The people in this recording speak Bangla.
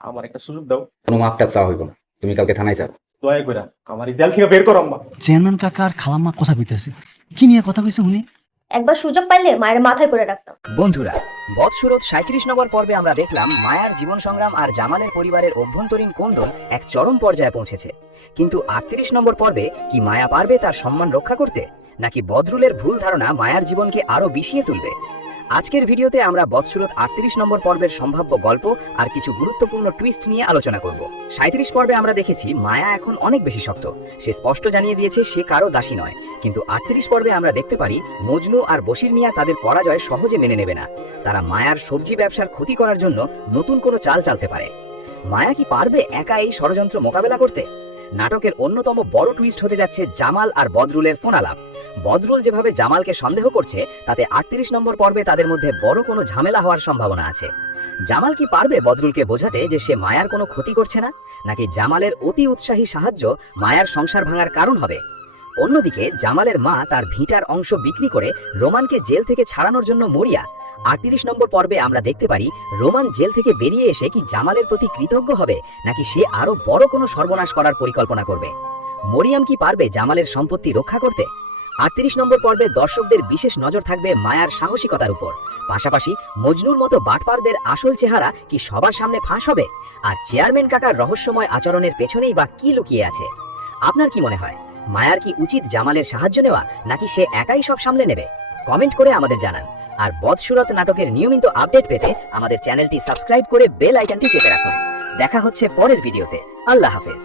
আমার একটা সুযোগ দাও। কোনো মাপটাপ চাওয়া হইব না, তুমি কালকে থানায় যাও। দয়া করে আমার জেল থেকে বের করো আম্মা। চেয়ারম্যান কাকা আর খালাম্মা কথা কইতেছে। কি নিয়ে কথা কইছে উনি? একবার সুযোগ পাইলে মায়ের মাথায় করে রাখতাম। বন্ধুরা, বৎসুরত ৩৭ নম্বর পর্বে আমরা দেখলাম মায়ার জীবন সংগ্রাম আর জামালের পরিবারের অভ্যন্তরীণ কোন্দল এক চরম পর্যায়ে পৌঁছেছে। কিন্তু ৩৮ নম্বর পর্বে কি মায়া পারবে তার সম্মান রক্ষা করতে, নাকি বদরুলের ভুল ধারণা মায়ার জীবনকে আরো বিষিয়ে তুলবে? আজকের ভিডিওতে আমরা বৎসুরত ৩৮ নম্বর পর্বের সম্ভাব্য গল্প আর কিছু গুরুত্বপূর্ণ টুইস্ট নিয়ে আলোচনা করব। ৩৭ পর্বে আমরা দেখেছি মায়া এখন অনেক বেশি শক্ত, সে স্পষ্ট জানিয়ে দিয়েছে সে কারো দাসী নয়। কিন্তু ৩৮ পর্বে আমরা দেখতে পারি মজনু আর বশির মিয়া তাদের পরাজয় সহজে মেনে নেবে না। তারা মায়ার সবজি ব্যবসার ক্ষতি করার জন্য নতুন কোনো চাল চালতে পারে। মায়া কি পারবে একা এই ষড়যন্ত্র মোকাবেলা করতে? নাটকের অন্যতম বড় টুইস্ট হতে যাচ্ছে জামাল আর বদরুলের ফোন আলাপ। বদরুল যেভাবে জামালকে সন্দেহ করছে তাতে ৩৮ নম্বর পর্বে তাদের মধ্যে বড় কোনো ঝামেলা হওয়ার সম্ভাবনা আছে। জামাল কি পারবে বদরুলকে বোঝাতে যে সে মায়ার কোনো ক্ষতি করছে না, নাকি জামালের অতি উৎসাহী সাহায্য মায়ার সংসার ভাঙার কারণ হবে? অন্যদিকে জামালের মা তার ভিটার অংশ বিক্রি করে রোমানকে জেল থেকে ছাড়ানোর জন্য মরিয়া। ৩৮ নম্বর পর্বে আমরা দেখতে পারি রোমান জেল থেকে বেরিয়ে এসে কি জামালের প্রতি কৃতজ্ঞ হবে, নাকি সে আরো বড় কোনো সর্বনাশ করার পরিকল্পনা করবে? মরিয়াম কি পারবে জামালের সম্পত্তি রক্ষা করতে? ৩৮ নম্বর পর্বে দর্শকদের বিশেষ নজর থাকবে মায়ার সাহসিকতার উপর। পাশাপাশি মজনুর মতো বাটপারদের আসল চেহারা কি সবার সামনে ফাঁস হবে? আর চেয়ারম্যান কাকার রহস্যময় আচরণের পেছনেই বা কি লুকিয়ে আছে? আপনার কি মনে হয়, মায়ার কি উচিত জামালের সাহায্য নেওয়া, নাকি সে একাই সব সামলে নেবে? কমেন্ট করে আমাদের জানান। আর বৎসুরত নাটকের নিয়মিত আপডেট পেতে আমাদের চ্যানেলটি সাবস্ক্রাইব করে বেল আইকনটি চেপে রাখুন। দেখা হচ্ছে পরের ভিডিওতে। আল্লাহ হাফেজ।